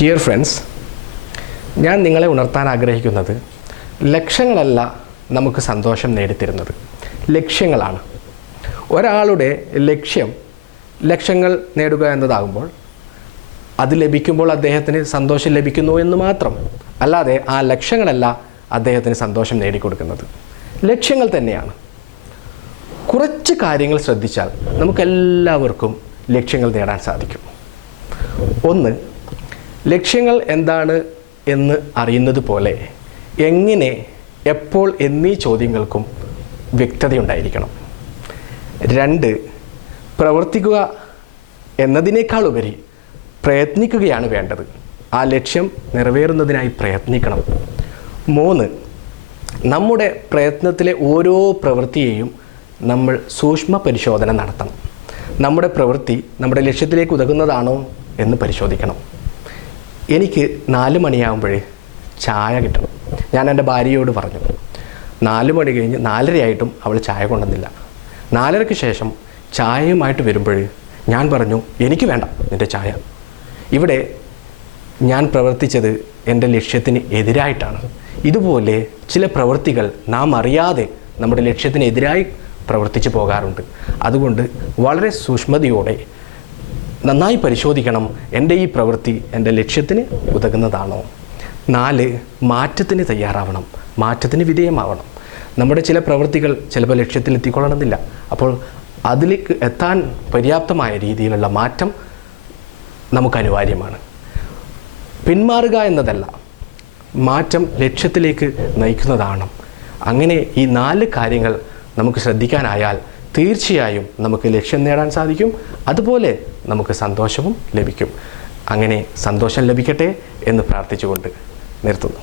Dear friends, ഞാൻ നിങ്ങളെ ഉണർത്താൻ ആഗ്രഹിക്കുന്നത് ലക്ഷ്യങ്ങളല്ല നമുക്ക് സന്തോഷം നേടിത്തരുന്നത്, ലക്ഷ്യങ്ങളാണ്. ഒരാളുടെ ലക്ഷ്യങ്ങൾ നേടുക എന്നതാകുമ്പോൾ അത് ലഭിക്കുമ്പോൾ അദ്ദേഹത്തിന് സന്തോഷം ലഭിക്കുന്നു എന്ന് മാത്രം, അല്ലാതെ ആ ലക്ഷ്യങ്ങളല്ല അദ്ദേഹത്തിന് സന്തോഷം നേടിക്കൊടുക്കുന്നത്, ലക്ഷ്യങ്ങൾ തന്നെയാണ്. കുറച്ച് കാര്യങ്ങൾ ശ്രദ്ധിച്ചാൽ നമുക്കെല്ലാവർക്കും ലക്ഷ്യങ്ങൾ നേടാൻ സാധിക്കും. ഒന്ന്, ലക്ഷ്യങ്ങൾ എന്താണ് എന്ന് അറിയുന്നത് പോലെ എങ്ങനെ, എപ്പോൾ എന്നീ ചോദ്യങ്ങൾക്കും വ്യക്തതയുണ്ടായിരിക്കണം. രണ്ട്, പ്രവർത്തിക്കുക എന്നതിനേക്കാളുപരി പ്രയത്നിക്കുകയാണ് വേണ്ടത്. ആ ലക്ഷ്യം നിറവേറുന്നതിനായി പ്രയത്നിക്കണം. മൂന്ന്, നമ്മുടെ പ്രയത്നത്തിലെ ഓരോ പ്രവൃത്തിയെയും നമ്മൾ സൂക്ഷ്മ പരിശോധന നടത്തണം. നമ്മുടെ പ്രവൃത്തി നമ്മുടെ ലക്ഷ്യത്തിലേക്ക് ഉതകുന്നതാണോ എന്ന് പരിശോധിക്കണം. എനിക്ക് 4 മണിയാകുമ്പോഴേ ചായ കിട്ടണം. ഞാൻ എൻ്റെ ഭാര്യയോട് പറഞ്ഞു. 4 മണി കഴിഞ്ഞ് 4:30 ആയിട്ടും അവൾ ചായ കൊണ്ടുവന്നില്ല. 4:30-ക്ക് ശേഷം ചായയുമായിട്ട് വരുമ്പോൾ ഞാൻ പറഞ്ഞു, എനിക്ക് വേണ്ട നിൻ്റെ ചായ. ഇവിടെ ഞാൻ പ്രവർത്തിച്ചത് എൻ്റെ ലക്ഷ്യത്തിന് എതിരായിട്ടാണ്. ഇതുപോലെ ചില പ്രവൃത്തികൾ നാം അറിയാതെ നമ്മുടെ ലക്ഷ്യത്തിനെതിരായി പ്രവർത്തിച്ചു പോകാറുണ്ട്. അതുകൊണ്ട് വളരെ സൂക്ഷ്മതയോടെ നന്നായി പരിശോധിക്കണം, എൻ്റെ ഈ പ്രവൃത്തി എൻ്റെ ലക്ഷ്യത്തിന് ഉതകുന്നതാണോ. 4, മാറ്റത്തിന് തയ്യാറാവണം, മാറ്റത്തിന് വിധേയമാവണം. നമ്മുടെ ചില പ്രവൃത്തികൾ ചിലപ്പോൾ ലക്ഷ്യത്തിലെത്തിക്കൊള്ളണമെന്നില്ല. അപ്പോൾ അതിലേക്ക് എത്താൻ പര്യാപ്തമായ രീതിയിലുള്ള മാറ്റം നമുക്ക് അനിവാര്യമാണ്. പിന്മാറുക എന്നതല്ല, മാറ്റം ലക്ഷ്യത്തിലേക്ക് നയിക്കുന്നതാണ്. അങ്ങനെ ഈ 4 കാര്യങ്ങൾ നമുക്ക് ശ്രദ്ധിക്കാനായാൽ തീർച്ചയായും നമുക്ക് ലക്ഷ്യം നേടാൻ സാധിക്കും. അതുപോലെ നമുക്ക് സന്തോഷവും ലഭിക്കും. അങ്ങനെ സന്തോഷം ലഭിക്കട്ടെ എന്ന് പ്രാർത്ഥിച്ചുകൊണ്ട് നിർത്തുന്നു.